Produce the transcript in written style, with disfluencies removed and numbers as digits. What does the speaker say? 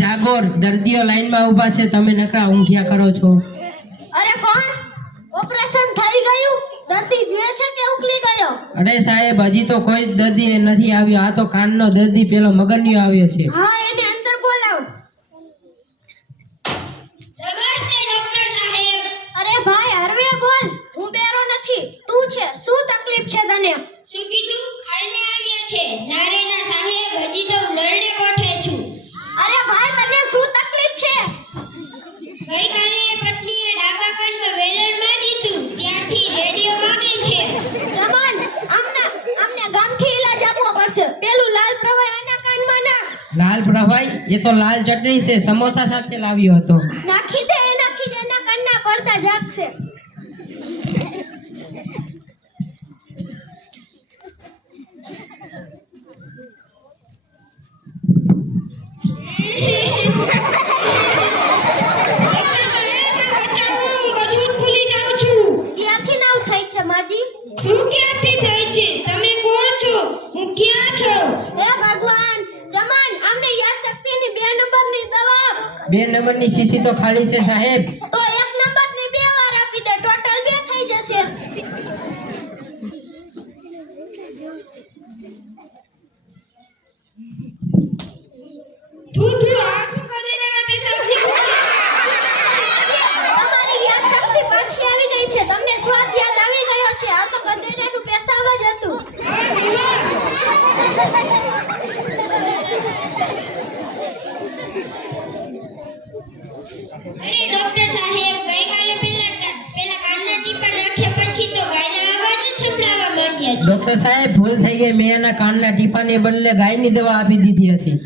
જાગોર, દર્દીઓ લાઈનમાં ઊભા છે, તમે નકરા ઊંઘ્યા કરો છો. અરે કોણ? ઓપરેશન થઈ ગયું? દર્દી જીવે છે કે ઉકલી ગયો? અરે સાહેબ, હજી તો કોઈ જ દર્દી નથી આવ્યો. આ તો કાનનો દર્દી પેલો મગનિયો આવ્યો છે. હા, એને અંદર બોલાવ. નમસ્તે ડોક્ટર સાહેબ. અરે ભાઈ, હરવે બોલ. હું બેરો નથી. તું છે. શું તકલીફ છે તને? શું કીધું? ખાઈને આવ્યા છે. નારેના સાહેબ, હજી તો લરડે કોઠે છું. અરે ભાઈ, તને શું તકલીફ છે? ગઈકાલે પત્નીએ ડાબા કાનમાં વેલણ મારી દીધું. ત્યારથી રેડિયો વાગે છે. જમાન, આમને ગામથી ઈલાજ આપવો પડશે. પેલું લાલ પ્રવાહ આના કાનમાં ના. લાલ પ્રભાઈ, એ તો લાલ ચટણી છે, સમોસા સાથે લાવ્યો હતો. નાખી દે, એના કાનના પડતા જાગશે. ડોક્ટર સાહેબ, બચાવો, બધું ભૂલી જાઉં છું. ક્યાંથી નાવ થઈ છે માજી? શું ક્યાંથી થઈ છે? તમે કોણ છો? હું ક્યાં છું? હે ભગવાન, જમાન, આમને યાદ શક્તિની 2 નંબરની દવા. 2 નંબરની શીશી તો ખાલી છે સાહેબ. તો 1 નંબરની 2 વાર આપી દે, ટોટલ 2 થઈ જશે. તું આ શું કરી રહ્યા બેસાવજી? તમારી યાદ શક્તિ પાછી આવી ગઈ છે. તમને સ્વાદ યાદ આવી ગયો છે. આ તો ગધેડાનું પેશાબ જ હતું. અરે ડોક્ટર સાહેબ, ગઈકાલે પેલા કાનના ટીપા નાખ્યા પછી તો ગાયના અવાજ જ સંભળાવા માંડ્યા છે. ડોક્ટર સાહેબ, ભૂલ થઈ ગઈ. મેં એના કાનના ટીપાને બદલે ગાયની દવા આપી દીધી હતી.